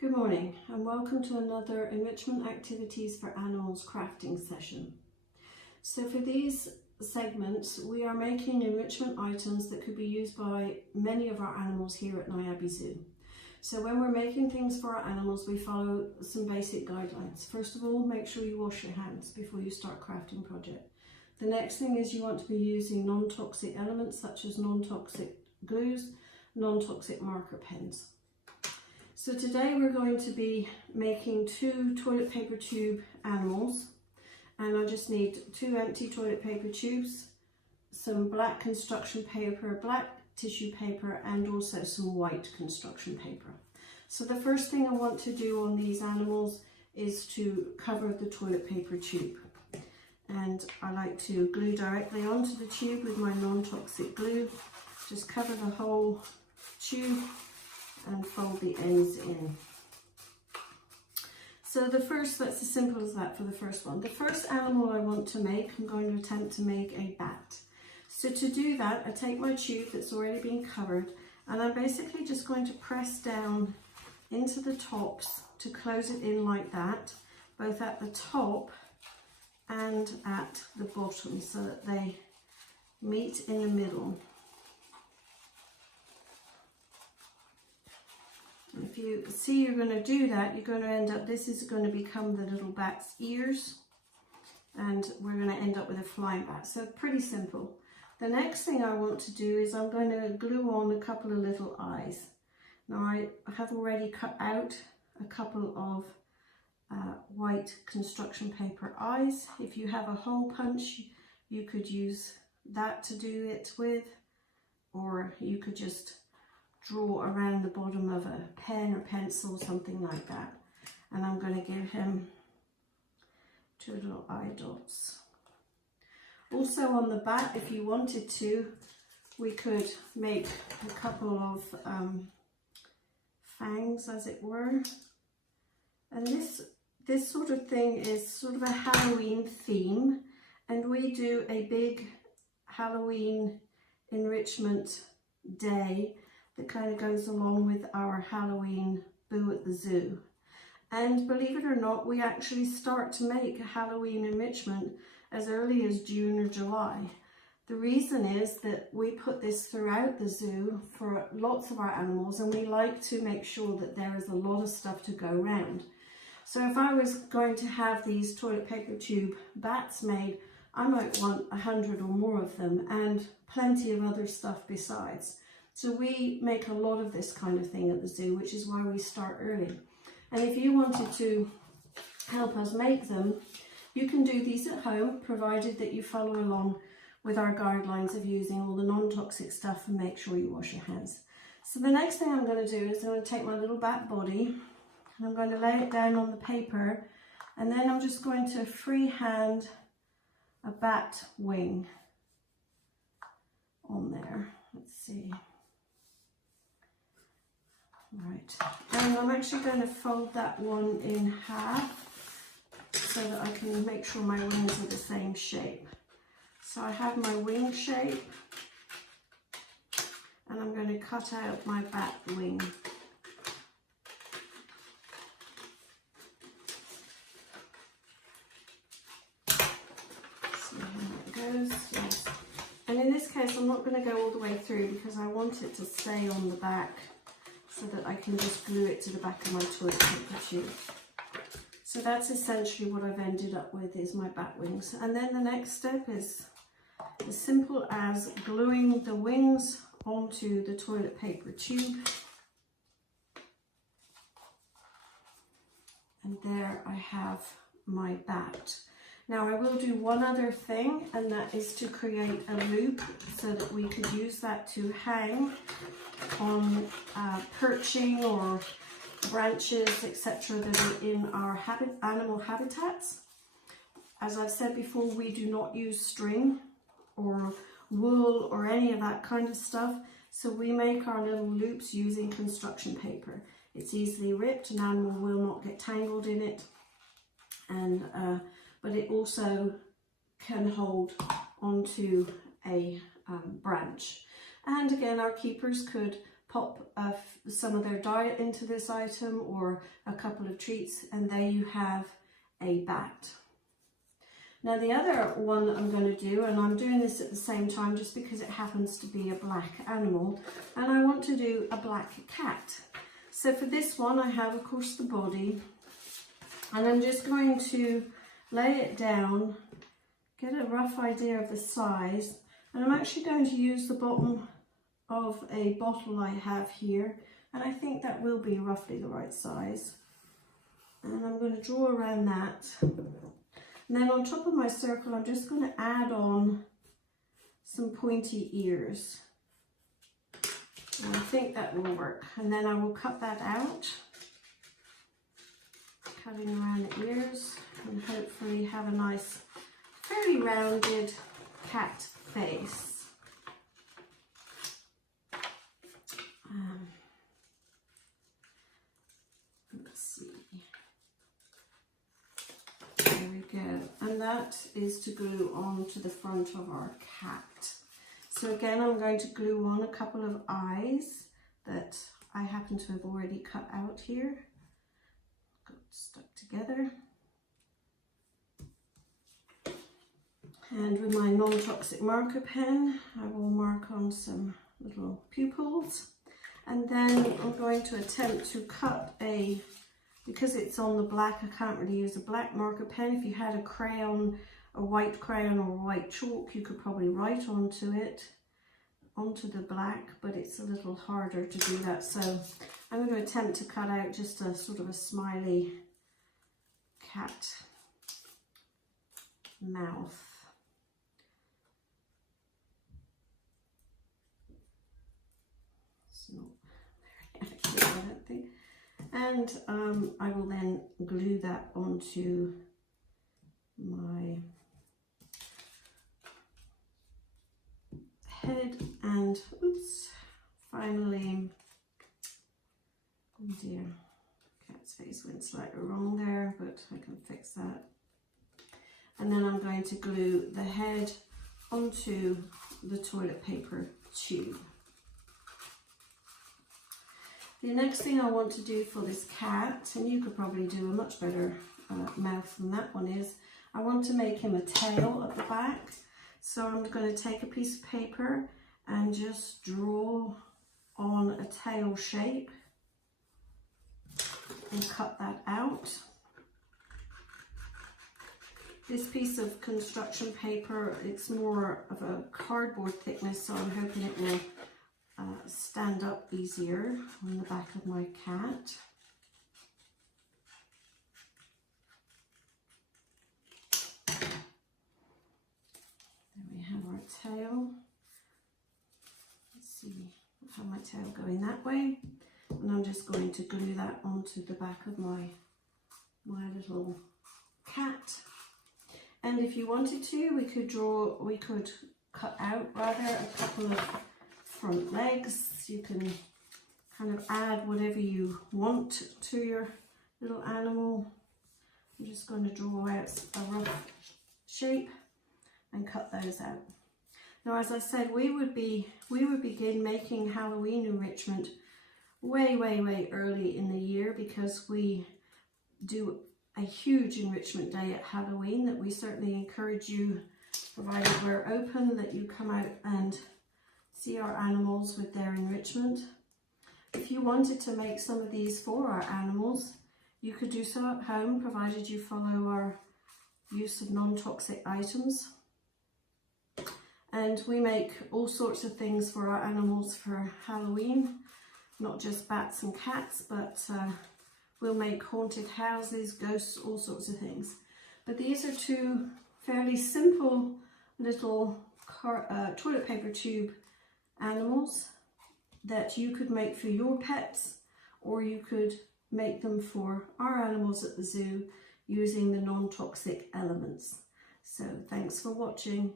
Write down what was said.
Good morning and welcome to another Enrichment Activities for Animals crafting session. So for these segments we are making enrichment items that could be used by many of our animals here at Niabi Zoo. So when we're making things for our animals we follow some basic guidelines. First of all, make sure you wash your hands before you start crafting project. The next thing is you want to be using non-toxic elements such as non-toxic glues, non-toxic marker pens. So today we're going to be making 2 toilet paper tube animals, and I just need 2 empty toilet paper tubes, some black construction paper, black tissue paper, and also some white construction paper. So the first thing I want to do on these animals is to cover the toilet paper tube. And I like to glue directly onto the tube with my non-toxic glue. Just cover the whole tube and fold the ends in. So that's as simple as that for the first one. The first animal I want to make, I'm going to attempt to make a bat. So to do that, I take my tube that's already been covered and I'm basically just going to press down into the tops to close it in like that, both at the top and at the bottom so that they meet in the middle. If you see you're going to do that, you're going to end up, this is going to become the little bat's ears and we're going to end up with a flying bat. So pretty simple. The next thing I want to do is I'm going to glue on a couple of little eyes. Now I have already cut out a couple of white construction paper eyes. If you have a hole punch, you could use that to do it with, or you could just draw around the bottom of a pen or pencil, something like that. And I'm going to give him 2 little eye dots. Also on the bat, if you wanted to, we could make a couple of fangs, as it were. And this sort of thing is sort of a Halloween theme, and we do a big Halloween enrichment day that kind of goes along with our Halloween boo at the zoo. And believe it or not, we actually start to make a Halloween enrichment as early as June or July. The reason is that we put this throughout the zoo for lots of our animals, and we like to make sure that there is a lot of stuff to go around. So if I was going to have these toilet paper tube bats made, I might want 100 or more of them and plenty of other stuff besides. So we make a lot of this kind of thing at the zoo, which is why we start early. And if you wanted to help us make them, you can do these at home, provided that you follow along with our guidelines of using all the non-toxic stuff and make sure you wash your hands. So the next thing I'm going to do is I'm going to take my little bat body and I'm going to lay it down on the paper, and then I'm just going to freehand a bat wing on there. Let's see. Right, and I'm actually going to fold that one in half so that I can make sure my wings are the same shape. So I have my wing shape and I'm going to cut out my bat wing. See how it goes. Yes. And in this case I'm not going to go all the way through because I want it to stay on the back, so that I can just glue it to the back of my toilet paper tube. So that's essentially what I've ended up with, is my bat wings. And then the next step is as simple as gluing the wings onto the toilet paper tube. And there I have my bat. Now I will do one other thing, and that is to create a loop so that we could use that to hang on perching or branches, etc. that are in our animal habitats. As I've said before, we do not use string or wool or any of that kind of stuff, so we make our little loops using construction paper. It's easily ripped, an animal will not get tangled in it, and but it also can hold onto a branch. And again, our keepers could pop some of their diet into this item or a couple of treats, and there you have a bat. Now the other one that I'm going to do, and I'm doing this at the same time just because it happens to be a black animal, and I want to do a black cat. So for this one I have, of course, the body, and I'm just going to lay it down, get a rough idea of the size, and I'm actually going to use the bottom of a bottle I have here, and I think that will be roughly the right size. And I'm going to draw around that. And then on top of my circle, I'm just going to add on some pointy ears. And I think that will work. And then I will cut that out, cutting around the ears, and hopefully have a nice, very rounded cat face. Let's see. There we go. And that is to glue on to the front of our cat. So again, I'm going to glue on a couple of eyes that I happen to have already cut out here. Got stuck together. And with my non-toxic marker pen, I will mark on some little pupils. And then I'm going to attempt to cut because it's on the black, I can't really use a black marker pen. If you had a crayon, a white crayon or white chalk, you could probably write onto the black, but it's a little harder to do that. So I'm going to attempt to cut out just a sort of a smiley cat mouth. It's not very accurate, I don't think. And I will then glue that onto my head, and oops, finally, oh dear, cat's face went slightly wrong there, but I can fix that. And then I'm going to glue the head onto the toilet paper tube. The next thing I want to do for this cat, and you could probably do a much better mouth than that one is, I want to make him a tail at the back. So I'm going to take a piece of paper and just draw on a tail shape and cut that out. This piece of construction paper, it's more of a cardboard thickness, so I'm hoping it will stand up easier on the back of my cat. There we have our tail. Let's see, I have my tail going that way, and I'm just going to glue that onto the back of my little cat. And if you wanted to, we could cut out rather a couple of front legs. You can kind of add whatever you want to your little animal. I'm just going to draw out a rough shape and cut those out. Now, as I said, we would begin making Halloween enrichment way early in the year, because we do a huge enrichment day at Halloween that we certainly encourage you, provided we're open, that you come out and see our animals with their enrichment. If you wanted to make some of these for our animals, you could do so at home, provided you follow our use of non-toxic items. And we make all sorts of things for our animals for Halloween, not just bats and cats, but we'll make haunted houses, ghosts, all sorts of things. But these are two fairly simple little toilet paper tube animals that you could make for your pets, or you could make them for our animals at the zoo using the non-toxic elements. So thanks for watching.